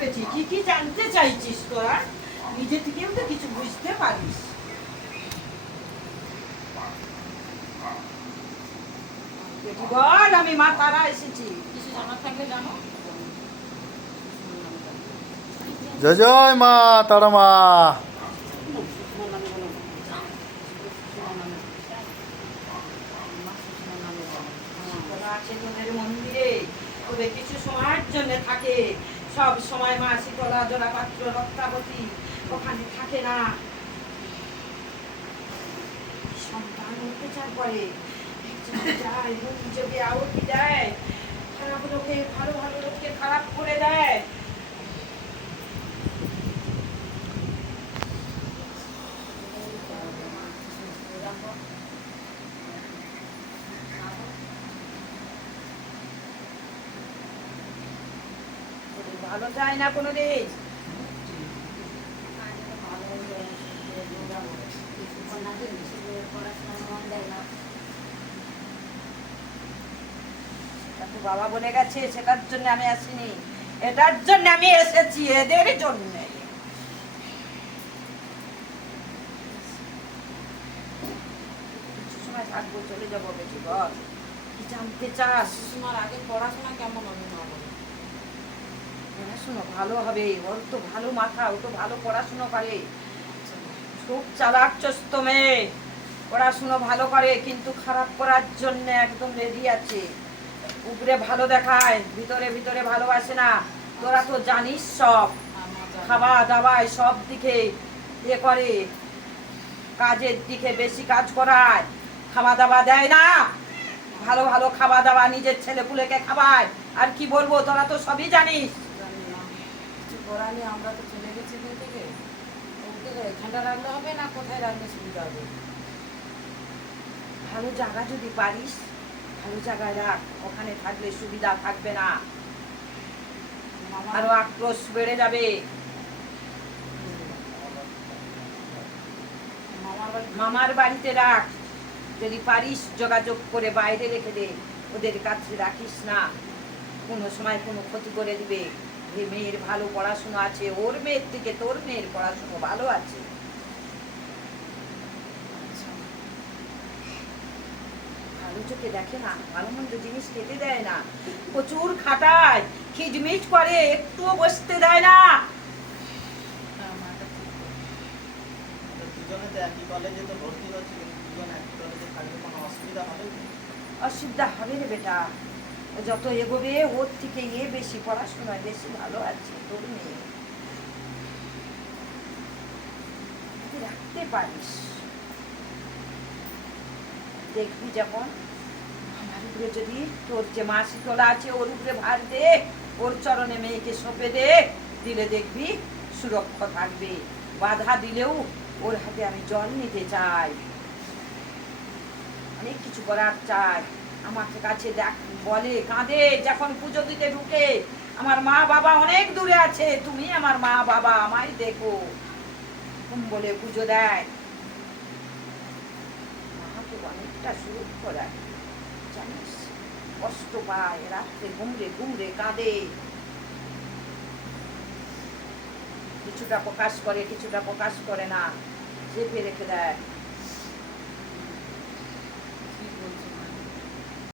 বেটি, কি কি জানতে চাইছিস তোরা? নিজে থেকেও তো কিছু বুঝতে পারিস। বেটি বল, আমি মা তারা এসেছি। কিছু জানার থাকলে জানো। জয় জয় মা তারা মা। আছে তোদের মন্দিরে, ওদের কিছু সময়ের জন্য থাকে, সব সময় মা শীতলা জোড়া পাত্র রক্তাবতী ওখানে থাকে না। সন্তান অত্যাচার করে, একজন যায় মুখ যোগে আহুতি দেয়, খারাপ লোকে ভালো ভালো লোককে খারাপ করে দেয়। ভালো চায় না কোনোদিন। বাবা বলে গেছে, সেটার জন্য আমি আসিনি, এটার জন্য আমি এসেছি, এদের জন্য। কিছু সময় থাকবো, চলে যাবো। বেশি বল, কি জানতে চাস? তোমার আগে পড়াশোনা কেমন হবে মা বলো? পড়াশুনো ভালো হবে, ওর তো ভালো মাথা, ও তো ভালো পড়াশুনো করে, খুব চালাক চস্ত মেয়ে, পড়াশুনো ভালো করে, কিন্তু খারাপ করার জন্য একদম রেডি আছে। উপরে ভালো দেখায়, ভিতরে ভিতরে ভালোবাসে না। তোরা তো জানিস সব, খাওয়া দাওয়ায় সব দিকে ইয়ে করে, কাজের দিকে বেশি কাজ করায়, খাওয়া দাওয়া দেয় না, ভালো ভালো খাওয়া দাওয়া নিজের ছেলেপুলেকে খাওয়ায়। আর কি বলবো, তোরা তো সবই জানিস। জানি না কিছু করার নেই, আমরা তো চলে গেছি এখান থেকে। ওকে এখানটা রাখলে হবে না, কোথায় রাখলে সুবিধা হবে? ভালো জায়গা যদি পারিস, ভালো জায়গায় রাখ, ওখানে থাকলে সুবিধা থাকবে না, আরো আক্রোশ বেড়ে যাবে। মামার বাড়িতে রাখ, যদি পারিস যোগাযোগ করে বাইরে রেখে দে, ওদের কাছে রাখিস না, কোনো সময় কোনো ক্ষতি করে দিবে। যে মেয়ের ভালো পড়াশোনা আছে, ওর মেয়ের থেকে তোর মেয়ের পড়াশোনা ভালো আছে। ভালো চোখে দেখে না, ভালো মন্দ জিনিস খেতে দেয় না, প্রচুর খাটায়, খিটমিট করে, একটুও বসতে দেয় না। অসুবিধা হবে রে বেটা, ও যত এগোবে ওর থেকে এ বেশি পড়াশোনায় বেশি ভালো আছে তোর মেয়ে, রাখতে পারিস। দেখবি যখন আমার উপরে যদি তোর যে মা শীতলা আছে ওর উপরে ভার দে, ওর চরণে মেয়েকে সঁপে দে, দিলে দেখবি সুরক্ষা থাকবে। বাধা দিলেও ওর হাতে আমি জল নিতে চাই, অনেক কিছু করার চাই। আমার কাছে দেখ বলে, কাঁদে যখন পুজো দিতে ঢুকে, আমার মা বাবা অনেক দূরে আছে, তুমি আমার মা বাবা, আমায় দেখো, বলে পুজো দেয়। মাকে অনেকটা সুরক্ষা দেয় জানিস, কষ্ট পায়, রাত্রে ঘুমরে ঘুমরে কাঁদে, কিছুটা প্রকাশ করে কিছুটা প্রকাশ করে না, চেপে রেখে দেয়।